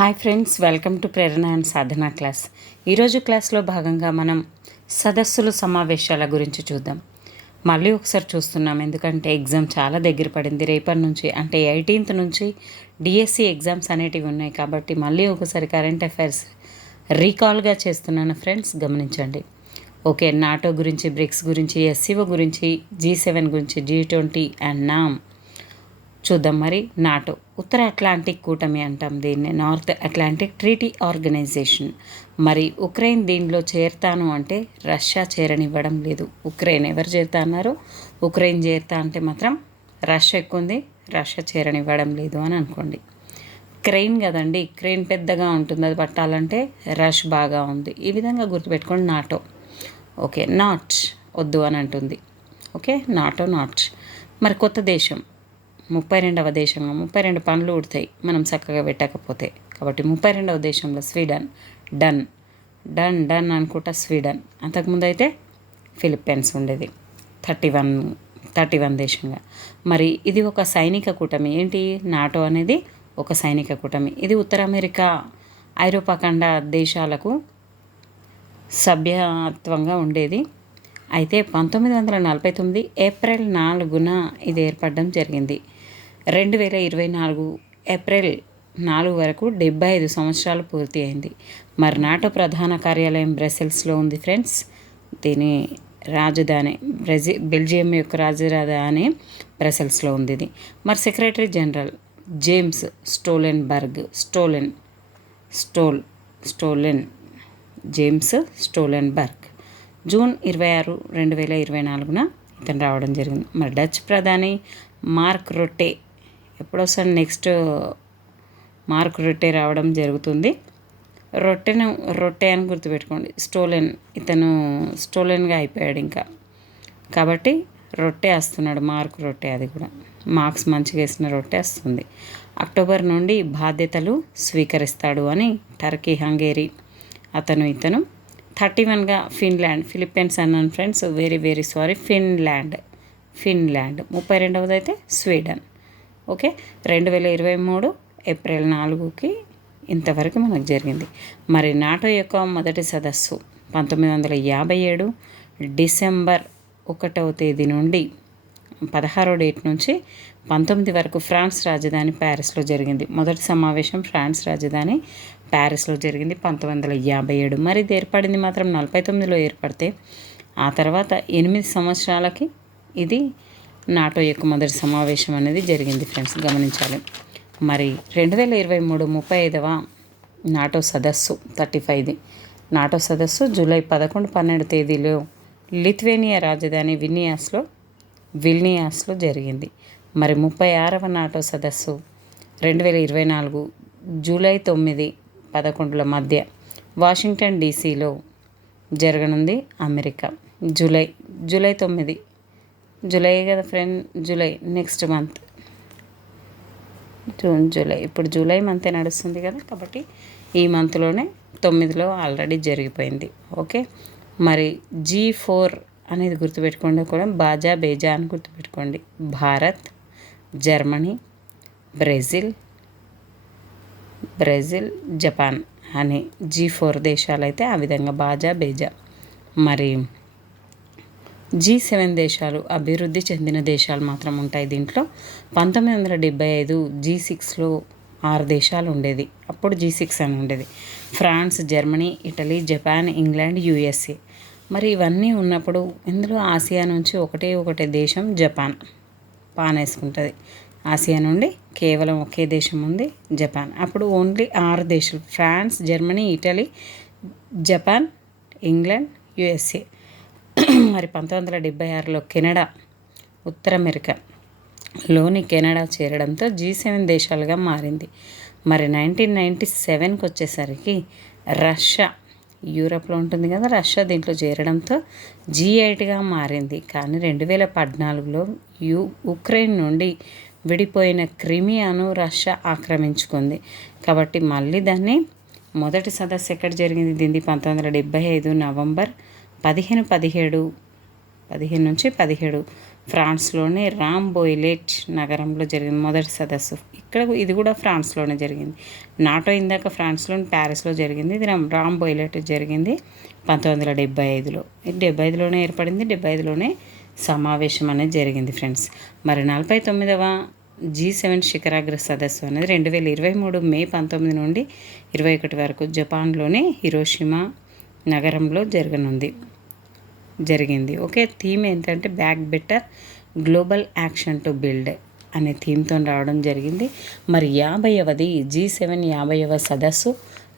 Hi friends, welcome to Prerana and Sadhana class. ఈరోజు క్లాస్లో భాగంగా మనం సదస్సులు సమావేశాల గురించి చూద్దాం. మళ్ళీ ఒకసారి చూస్తున్నాం, ఎందుకంటే ఎగ్జామ్ చాలా దగ్గర పడింది. రేపటి నుంచి అంటే 18th నుంచి డిఎస్సి ఎగ్జామ్స్ అనేటివి ఉన్నాయి. కాబట్టి మళ్ళీ ఒకసారి కరెంట్ అఫైర్స్ రీకాల్గా చేస్తున్నాను ఫ్రెండ్స్, గమనించండి. ఓకే, నాటో గురించి, బ్రిక్స్ గురించి, ఎస్సీఓ గురించి, G7 గురించి, G20 అండ్ నామ్ చూద్దాం. మరి నాటో ఉత్తర అట్లాంటిక్ కూటమి అంటాం దీన్ని, నార్త్ అట్లాంటిక్ ట్రీటీ ఆర్గనైజేషన్. మరి ఉక్రెయిన్ దీనిలో చేరుతాను అంటే రష్యా చేరనివ్వడం లేదు. ఉక్రెయిన్ ఎవరు చేరుతా అన్నారు? ఉక్రెయిన్ చేరుతా అంటే మాత్రం రష్యా ఎక్కువ ఉంది, రష్యా చేరనివ్వడం లేదు అని అనుకోండి. క్రెయిన్ కదండి, క్రెయిన్ పెద్దగా ఉంటుంది, అది పట్టాలంటే రష్ బాగా ఉంది. ఈ విధంగా గుర్తుపెట్టుకోండి. నాటో ఓకే, నాట్ వద్దు అని అంటుంది. Okay, NATO not. మరి కొత్త దేశం 32వ దేశంగా 32 పనులు ఉడతాయి మనం చక్కగా పెట్టకపోతే. కాబట్టి 32వ దేశంలో స్వీడన్. డన్ డన్ డన్ అనుకుంటా స్వీడన్. అంతకుముందు అయితే ఫిలిప్పైన్స్ ఉండేది 31 దేశంగా. మరి ఇది ఒక సైనిక కూటమి. ఏంటి నాటో అనేది? ఒక సైనిక కూటమి. ఇది ఉత్తర అమెరికా, ఐరోపా ఖండ దేశాలకు సభ్యత్వంగా ఉండేది. అయితే 1949 ఏప్రిల్ 4న ఇది ఏర్పడడం జరిగింది. 2024 ఏప్రిల్ 4 వరకు 75 సంవత్సరాలు పూర్తి అయింది. మరి నాటో ప్రధాన కార్యాలయం బ్రసెల్స్లో ఉంది ఫ్రెండ్స్. దీని రాజధాని బెల్జియం యొక్క రాజధాని బ్రసెల్స్లో ఉంది ఇది. మరి secretary general James James Stoltenberg. June 26, 2024న ఇతను రావడం జరిగింది. మరి డచ్ ప్రధాని మార్క్ రొట్టే ఎప్పుడోసారి నెక్స్ట్ మార్క్ రొట్టే రావడం జరుగుతుంది. రొట్టె అని గుర్తుపెట్టుకోండి. ఇతను స్టోలెన్గా అయిపోయాడు ఇంకా, కాబట్టి రొట్టె వస్తున్నాడు, మార్క్ రొట్టె. అది కూడా మార్క్స్ మంచిగా వేసిన రొట్టె వస్తుంది. అక్టోబర్ నుండి బాధ్యతలు స్వీకరిస్తాడు అని టర్కీ, హంగేరీ ఇతను 31గా ఫిలిప్పైన్స్ అన్నాను ఫ్రెండ్స్, వెరీ సారీ. ఫిన్లాండ్ 32వది అయితే స్వీడన్. ఓకే, 2023 ఏప్రిల్ 4కి ఇంతవరకు మనకు జరిగింది. మరి నాటో యొక్క మొదటి సదస్సు 1957 డిసెంబర్ 1వ తేదీ నుండి 16వ డేట్ నుంచి 19 వరకు ఫ్రాన్స్ రాజధాని ప్యారిస్లో జరిగింది. మొదటి సమావేశం ఫ్రాన్స్ రాజధాని ప్యారిస్లో జరిగింది 1957. మరి ఇది ఏర్పడింది మాత్రం 49లో ఏర్పడితే ఆ తర్వాత 8 సంవత్సరాలకి ఇది నాటో యొక్క మొదటి సమావేశం అనేది జరిగింది ఫ్రెండ్స్, గమనించాలి. మరి 2023 35వ నాటో సదస్సు 35ది నాటో సదస్సు జూలై 11, 12 తేదీలో లిథువేనియా రాజధాని విల్నియాస్లో జరిగింది. మరి 36వ నాటో సదస్సు 2024 జూలై 9, 11ల మధ్య వాషింగ్టన్ డీసీలో జరగనుంది. అమెరికా జూలై 9, జూలై కదా friend, July next month, July. ఇప్పుడు జూలై మంతే నడుస్తుంది కదా, కాబట్టి ఈ మంత్లోనే 9లో ఆల్రెడీ జరిగిపోయింది. ఓకే, మరి G4 అనేది గుర్తుపెట్టుకోండి. కూడా బాజా బేజా అని గుర్తుపెట్టుకోండి. భారత్, జర్మనీ, బ్రెజిల్, జపాన్ అని G4 దేశాలు అయితే ఆ విధంగా బాజా బేజా. మరి G7 దేశాలు అభివృద్ధి చెందిన దేశాలు మాత్రం ఉంటాయి దీంట్లో. 1975 G6లో 6 దేశాలు ఉండేది, అప్పుడు G6 అని ఉండేది. France, Germany, Italy, Japan, England, USA. మరి ఇవన్నీ ఉన్నప్పుడు ఇందులో ఆసియా నుంచి ఒకటే దేశం జపాన్ పానేసుకుంటుంది. ఆసియా నుండి కేవలం ఒకే దేశం ఉంది, జపాన్. అప్పుడు ఓన్లీ 6 దేశాలు: France, Germany, Italy, Japan, England, USA. మరి 1976లో కెనడా, ఉత్తర అమెరికాలోని కెనడా చేరడంతో G7 దేశాలుగా మారింది. మరి 1997కి వచ్చేసరికి రష్యా, యూరప్లో ఉంటుంది కదా, రష్యా దీంట్లో చేరడంతో G8గా మారింది. కానీ 2014లో ఉక్రెయిన్ నుండి విడిపోయిన క్రిమియాను రష్యా ఆక్రమించుకుంది. కాబట్టి మళ్ళీ దాన్ని మొదటి సదస్సు ఎక్కడ జరిగింది? దీన్ని 1975 నవంబర్ 15 నుంచి 17 ఫ్రాన్స్లోని రాంబోయిలెట్ నగరంలో జరిగింది మొదటి సదస్సు. ఇక్కడ ఇది కూడా ఫ్రాన్స్లోనే జరిగింది. నాటో ఇందాక ఫ్రాన్స్లోని ప్యారిస్లో జరిగింది. ఇది రాంబోయిలెట్ జరిగింది 1975లో. ఇది 75లోనే ఏర్పడింది. 75లోనే సమావేశం అనేది జరిగింది ఫ్రెండ్స్. మరి 49వ G7 శిఖరాగ్ర సదస్సు అనేది 2023 మే 19 నుండి 21 వరకు జపాన్లోని హిరోషిమా నగరంలో జరిగింది. ఓకే, థీమ్ ఏంటంటే back better global action to build అనే థీమ్తో రావడం జరిగింది. మరి 50వది G7 50వ సదస్సు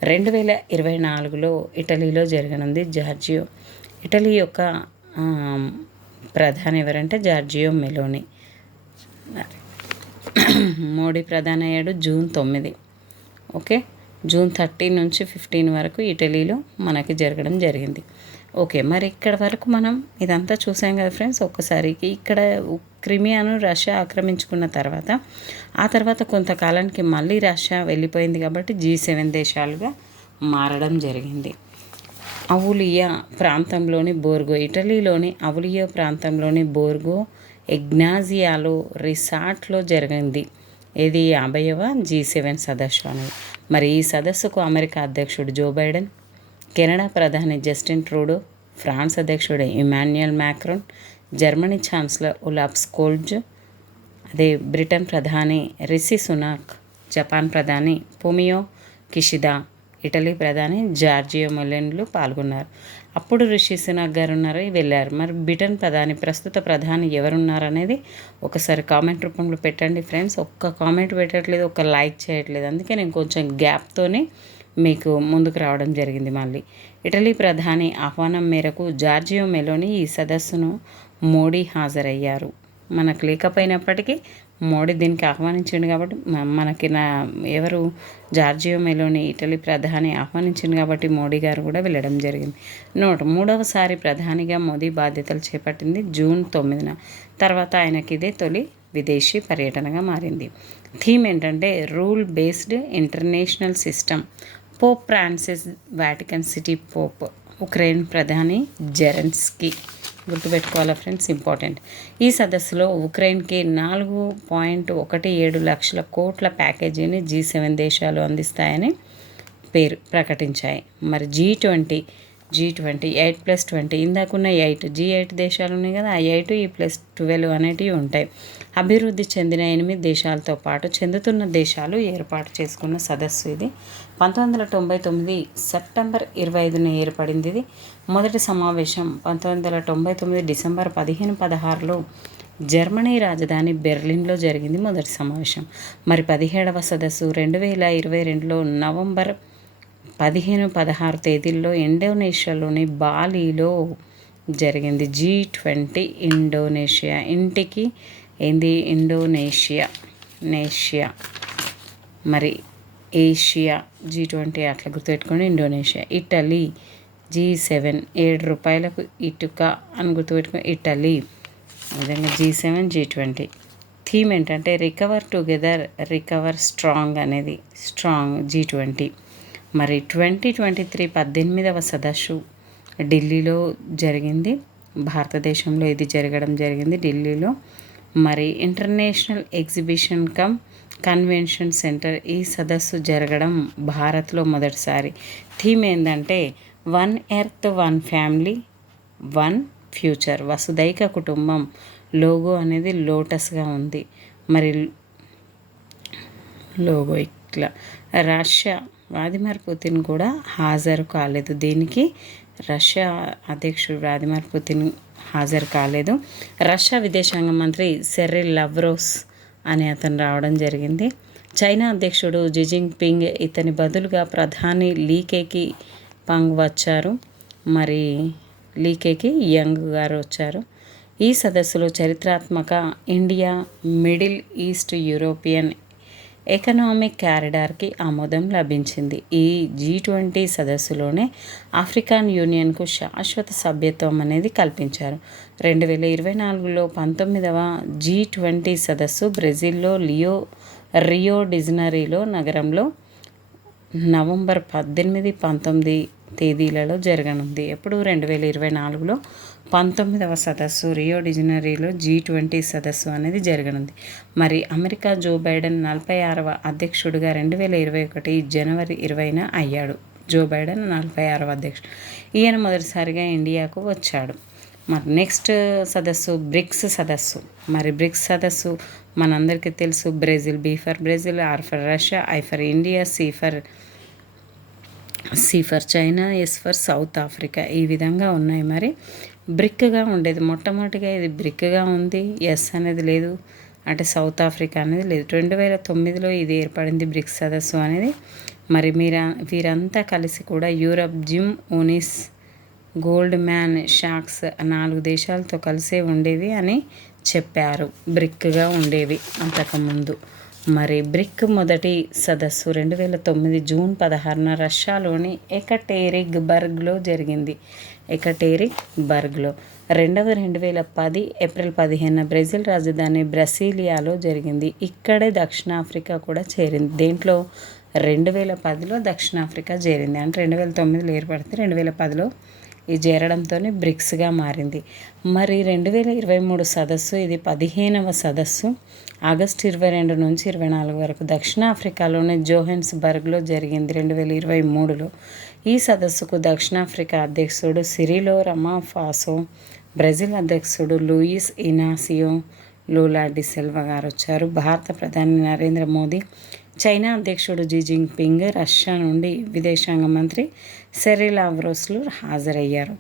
2024లో ఇటలీలో జరగనుంది. ఇటలీ యొక్క ప్రధాని ఎవరంటే జార్జియో మెలోని. మోడీ ప్రధాని అయ్యాడు జూన్ 9. ఓకే, జూన్ 13 నుంచి 15 వరకు ఇటలీలో మనకి జరగడం జరిగింది. ఓకే, మరి ఇక్కడ వరకు మనం ఇదంతా చూసాం కదా ఫ్రెండ్స్. ఒక్కసారి ఇక్కడ క్రిమియాను రష్యా ఆక్రమించుకున్న తర్వాత ఆ తర్వాత కొంతకాలానికి మళ్ళీ రష్యా వెళ్ళిపోయింది కాబట్టి G7 దేశాలుగా మారడం జరిగింది. అవులియా ప్రాంతంలోని బోర్గో, ఇటలీలోని అవులియా ప్రాంతంలోని బోర్గో ఎగ్నాజియాలో రిసార్ట్లో జరిగింది. ఇది 50వ G7 సదస్సు అనేది. మరి ఈ సదస్సుకు అమెరికా అధ్యక్షుడు జో బైడెన్, కెనడా ప్రధాని జస్టిన్ ట్రూడో, ఫ్రాన్స్ అధ్యక్షుడు Emmanuel Macron, Germany chancellor Olaf Scholz, అదే బ్రిటన్ ప్రధాని రిషి సునాక్, జపాన్ ప్రధాని ఫూమియో కిషిదా, ఇటలీ ప్రధాని జార్జియో మెలోన్లు పాల్గొన్నారు. అప్పుడు రిషి సునాక్ గారు వెళ్ళారు. మరి బ్రిటన్ ప్రస్తుత ప్రధాని ఎవరున్నారు అనేది ఒకసారి కామెంట్ రూపంలో పెట్టండి ఫ్రెండ్స్. ఒక్క కామెంట్ పెట్టట్లేదు, ఒక లైక్ చేయట్లేదు. అందుకే నేను కొంచెం గ్యాప్తోనే మీకు ముందుకు రావడం జరిగింది. మళ్ళీ ఇటలీ ప్రధాని ఆహ్వానం మేరకు జార్జియో మెలోని ఈ సదస్సును మోడీ హాజరయ్యారు. మనకు లేకపోయినప్పటికీ మోడీ దీనికి ఆహ్వానించింది కాబట్టి మనకి ఎవరు జార్జియో మెలోని ఇటలీ ప్రధాని ఆహ్వానించింది కాబట్టి మోడీ గారు కూడా వెళ్ళడం జరిగింది. 3వసారి ప్రధానిగా మోదీ బాధ్యతలు చేపట్టింది జూన్ 9న. తర్వాత ఆయనకి ఇదే తొలి విదేశీ పర్యటనగా మారింది. థీమ్ ఏంటంటే rule based international system. Pope Francis Vatican City pope. Ukraine ప్రధాని జెలెన్స్కీ. గుర్తుపెట్టుకోవాలా ఫ్రెండ్స్, ఇంపార్టెంట్. ఈ సదస్సులో ఉక్రెయిన్కి 4.17 లక్షల కోట్ల ప్యాకేజీని G7 దేశాలు అందిస్తాయని ప్రకటించాయి. మరి G20 8+20 ఇందాకున్న 8 G8 దేశాలు ఉన్నాయి కదా, ఆ 8 ఈ +12 అనేటివి ఉంటాయి. అభివృద్ధి చెందిన 8 దేశాలతో పాటు చెందుతున్న దేశాలు ఏర్పాటు చేసుకున్న సదస్సు ఇది. 1999 సెప్టెంబర్ 25న ఏర్పడింది. ఇది మొదటి సమావేశం 1999 డిసెంబర్ 15-16లో జర్మనీ రాజధాని బెర్లిన్లో జరిగింది మొదటి సమావేశం. మరి 17వ సదస్సు 2022లో నవంబర్ 15-16 తేదీల్లో ఇండోనేషియాలోని బాలీలో జరిగింది. G20 Indonesia. ఇంటికి ఏంది ఇండోనేషియా మరి ఏషియా G20 అట్లా గుర్తుపెట్టుకోండి. ఇండోనేషియా. ఇటలీ G7 ₹7 ఇటుక అని గుర్తుపెట్టుకోండి. ఇటలీ. విధంగా G7 G20 థీమ్ ఏంటంటే రికవర్ టుగెదర్ రికవర్ స్ట్రాంగ్ అనేది స్ట్రాంగ్ G20. మరి 2023 18వ సదస్సు ఢిల్లీలో జరిగింది. భారతదేశంలో ఇది జరగడం జరిగింది ఢిల్లీలో. మరి ఇంటర్నేషనల్ ఎగ్జిబిషన్ కన్వెన్షన్ సెంటర్ ఈ సదస్సు జరగడం భారత్లో మొదటిసారి. థీమ్ ఏంటంటే 1 ఎర్త్ 1 ఫ్యామిలీ 1 ఫ్యూచర్. వసుదైక కుటుంబం. లోగో అనేది లోటస్గా ఉంది. మరి లోగో ఇట్లా. రష్యా వ్లాదిమిర్ పుతిన్ కూడా హాజరు కాలేదు. దీనికి రష్యా అధ్యక్షుడు వ్లాదిమిర్ పుతిన్ హాజరు కాలేదు. రష్యా విదేశాంగ మంత్రి సెర్గీ లావ్రోవ్ అనే అతను రావడం జరిగింది. చైనా అధ్యక్షుడు జీ జిన్పింగ్ ఇతని బదులుగా ప్రధాని లీ కెకిపాంగ్ వచ్చారు. మరి లీ కెకియాంగ్ గారు వచ్చారు. ఈ సదస్సులో చరిత్రాత్మక India Middle East European Economic కారిడార్కి ఆమోదం లభించింది. ఈ G20 సదస్సులోనే ఆఫ్రికన్ యూనియన్కు శాశ్వత సభ్యత్వం అనేది కల్పించారు. 2024లో 19వ G20 సదస్సు బ్రెజిల్లో రియో డిజనరీలో నగరంలో నవంబర్ 18, 19 తేదీలలో జరగనుంది. ఎప్పుడు 2024లో 19వ సదస్సు రియో డిజనరీలో G20 సదస్సు అనేది జరగనుంది. మరి అమెరికా జో బైడెన్ 46వ అధ్యక్షుడిగా 2021 జనవరి 20న అయ్యాడు. జో బైడెన్ 46వ అధ్యక్షుడు. ఈయన మొదటిసారిగా ఇండియాకు వచ్చాడు. మరి నెక్స్ట్ సదస్సు బ్రిక్స్ సదస్సు. మరి బ్రిక్స్ సదస్సు మనందరికీ తెలుసు. Brazil, B for Brazil, R for Russia, I for India, C for China, S for South Africa, ఈ విధంగా ఉన్నాయి. మరి బ్రిక్గా ఉండేది మొట్టమొదటిగా ఇది బ్రిక్గా ఉంది. ఎస్ అనేది లేదు, అంటే సౌత్ ఆఫ్రికా అనేది లేదు. 2009లో ఇది ఏర్పడింది బ్రిక్స్ సదస్సు అనేది. మరి వీరంతా కలిసి కూడా Europe, Jim O'Neill, Goldman షాక్స్ 4 దేశాలతో కలిసే ఉండేవి అని చెప్పారు. బ్రిక్గా ఉండేవి అంతకుముందు. మరి బ్రిక్ మొదటి సదస్సు 2009 జూన్ 16న రష్యాలోని ఎకటెరిన్బర్గ్లో జరిగింది. ఎకటెరిన్బర్గ్లో. రెండవది 2010 ఏప్రిల్ 15న బ్రెజిల్ రాజధాని బ్రసీలియాలో జరిగింది. ఇక్కడే దక్షిణాఫ్రికా కూడా చేరింది. దేంట్లో 2010లో దక్షిణాఫ్రికా చేరింది. అంటే 2009లో ఏర్పడితే 2010లో ఇది చేరడంతోనే బ్రిక్స్గా మారింది. మరి 2023 సదస్సు ఇది 15వ సదస్సు. ఆగస్టు 22 నుంచి 24 వరకు దక్షిణాఫ్రికాలోని జోహెన్స్బర్గ్లో జరిగింది 2023లో. ఈ సదస్సుకు దక్షిణాఫ్రికా అధ్యక్షుడు సిరిలో రమాఫోసా, బ్రెజిల్ అధ్యక్షుడు Luiz Inacio Lula da Silva గారు వచ్చారు. భారత ప్రధాని నరేంద్ర మోదీ, చైనా అధ్యక్షుడు జీ జిన్పింగ్, రష్యా నుండి విదేశాంగ మంత్రి సెర్గీ లావ్రోవ్లు హాజరయ్యారు.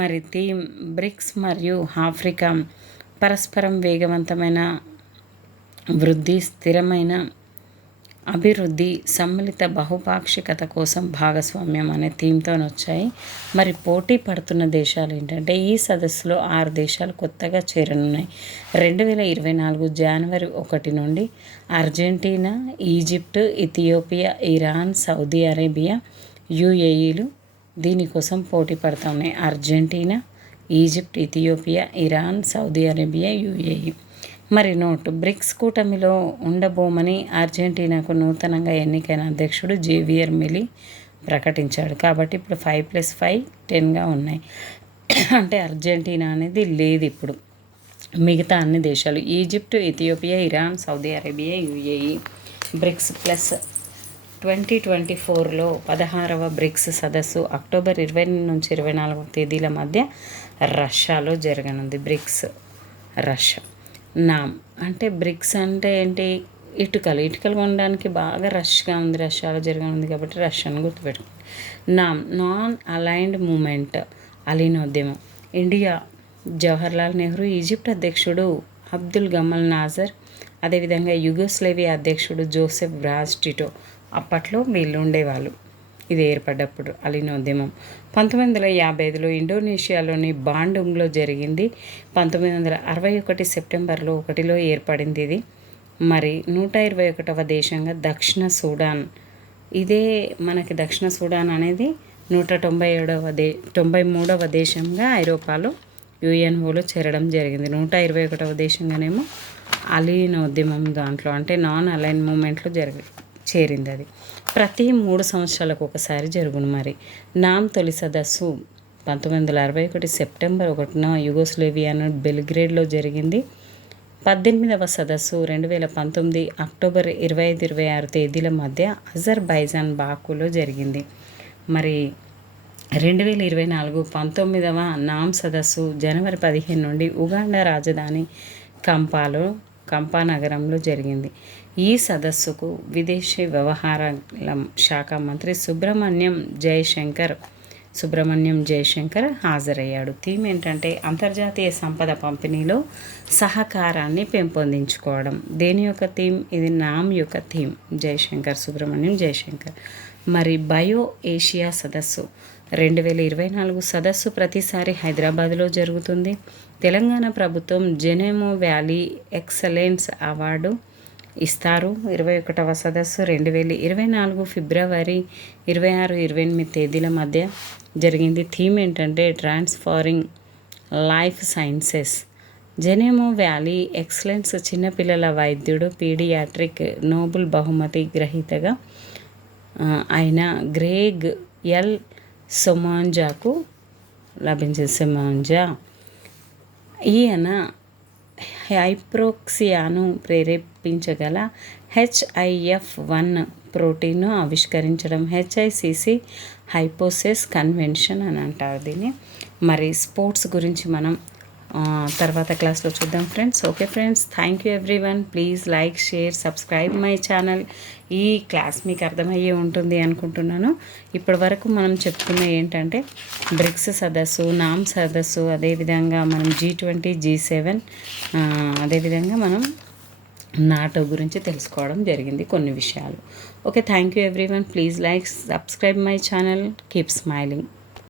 మరి థీమ్ బ్రిక్స్ మరియు ఆఫ్రికా పరస్పరం వేగవంతమైన వృద్ధి, స్థిరమైన అభివృద్ధి, సమ్మిళిత బహుపాక్షికత కోసం భాగస్వామ్యం అనే థీమ్తో వచ్చాయి. మరి పోటీ పడుతున్న దేశాలు ఏంటంటే ఈ సదస్సులో 6 దేశాలు కొత్తగా చేరనున్నాయి. 2024 జనవరి 1 నుండి Argentina, Egypt, Ethiopia, Iran, Saudi Arabia, UAEలు దీనికోసం పోటీ పడుతూ ఉన్నాయి. Argentina, Egypt, Ethiopia, Iran, Saudi Arabia, UAE. మరి నోటు బ్రిక్స్ కూటమిలో ఉండబోమని అర్జెంటీనాకు నూతనంగా ఎన్నికైన అధ్యక్షుడు జేవియర్ మిలీ ప్రకటించాడు. కాబట్టి ఇప్పుడు 5+5 10గా ఉన్నాయి. అంటే అర్జెంటీనా అనేది లేదు ఇప్పుడు. మిగతా అన్ని దేశాలు Egypt, Ethiopia, Iran, Saudi Arabia, UAE BRICS plus. 2024లో 16వ బ్రిక్స్ సదస్సు అక్టోబర్ 20 నుంచి 24 తేదీల మధ్య రష్యాలో జరగనుంది. Bricks Russia. నామ్ అంటే బ్రిక్స్ అంటే ఏంటి? ఇటుకలు కొనడానికి బాగా రష్గా ఉంది, రష్యాలో జరగనుంది కాబట్టి రష్యాను గుర్తుపెట్టుకోండి. నాన్ అలైన్డ్ మూమెంట్ అలీనోద్యమం. ఇండియా జవహర్లాల్ నెహ్రూ, ఈజిప్ట్ అధ్యక్షుడు అబ్దుల్ గమల్ నాజర్, అదేవిధంగా యుగోస్లేవియా అధ్యక్షుడు జోసెఫ్ బ్రాజ్ టిటో. అప్పట్లో వీళ్ళు ఉండేవాళ్ళు ఇది ఏర్పడ్డప్పుడు అలీనోద్యమం. 1955లో ఇండోనేషియాలోని బాండుంగ్లో జరిగింది. 1961 సెప్టెంబర్లో 1లో ఏర్పడింది ఇది. మరి 121వ దేశంగా దక్షిణ సూడాన్. ఇదే మనకి దక్షిణ సూడాన్ అనేది 193వ దేశంగా ఐరోపాలో UNOలో చేరడం జరిగింది. 121వ దేశంగానేమో అలీనోద్యమం దాంట్లో అంటే నాన్ అలైన్ మూమెంట్లో చేరింది అది. ప్రతి 3 సంవత్సరాలకు ఒకసారి జరుగును. మరి నామ్ తొలి సదస్సు 1961 సెప్టెంబర్ 1న యుగోస్లేవియాను బెల్గ్రేడ్లో జరిగింది. 18వ సదస్సు 2019 అక్టోబర్ 25-26 తేదీల మధ్య అజర్బైజాన్ బాకులో జరిగింది. మరి 2024 19వ నామ్ సదస్సు జనవరి 15 నుండి ఉగాండా రాజధాని కంపా నగరంలో జరిగింది. ఈ సదస్సుకు విదేశీ వ్యవహారాల శాఖ మంత్రి సుబ్రహ్మణ్యం జయశంకర్ హాజరయ్యాడు. థీమ్ ఏంటంటే అంతర్జాతీయ సంపద పంపిణీలో సహకారాన్ని పెంపొందించుకోవడం. దేని యొక్క థీమ్? ఇది నామ్ యొక్క థీమ్. సుబ్రహ్మణ్యం జయశంకర్. మరి బయో ఏషియా సదస్సు 2024 సదస్సు ప్రతిసారి హైదరాబాద్లో జరుగుతుంది. తెలంగాణ ప్రభుత్వం జెనెమో వ్యాలీ ఎక్సలెన్స్ అవార్డు ఇస్తారు. 21వ సదస్సు 2024 ఫిబ్రవరి 26-28 తేదీల మధ్య జరిగింది. థీమ్ ఏంటంటే transforming life sciences. Genome valley excellence చిన్నపిల్లల వైద్యుడు, పీడియాట్రిక్ నోబెల్ బహుమతి గ్రహీతగా అయిన గ్రేగ్ ఎల్ సొమాంజాకు లభించింది. సొమాంజా ఈయన హైప్రోక్సియాను ప్రేరేపించగల HIF-1 ప్రోటీన్ను ఆవిష్కరించడం. HICC హైపోసెస్ కన్వెన్షన్ అని అంటారు దీన్ని. మరి స్పోర్ట్స్ గురించి మనం తర్వాత క్లాస్లో చూద్దాం friends. Okay friends, thank you everyone. Please like, share, subscribe my channel. ఈ క్లాస్ మీకు అర్థమయ్యే ఉంటుంది అనుకుంటున్నాను. ఇప్పటి వరకు మనం చెప్పుకున్న ఏంటంటే బ్రిక్స్ సదస్సు, నామ్ సదస్సు, అదేవిధంగా మనం G20, G7, అదేవిధంగా మనం నాటో గురించి తెలుసుకోవడం జరిగింది కొన్ని విషయాలు. Okay, thank you everyone. Please like, subscribe my channel. Keep smiling.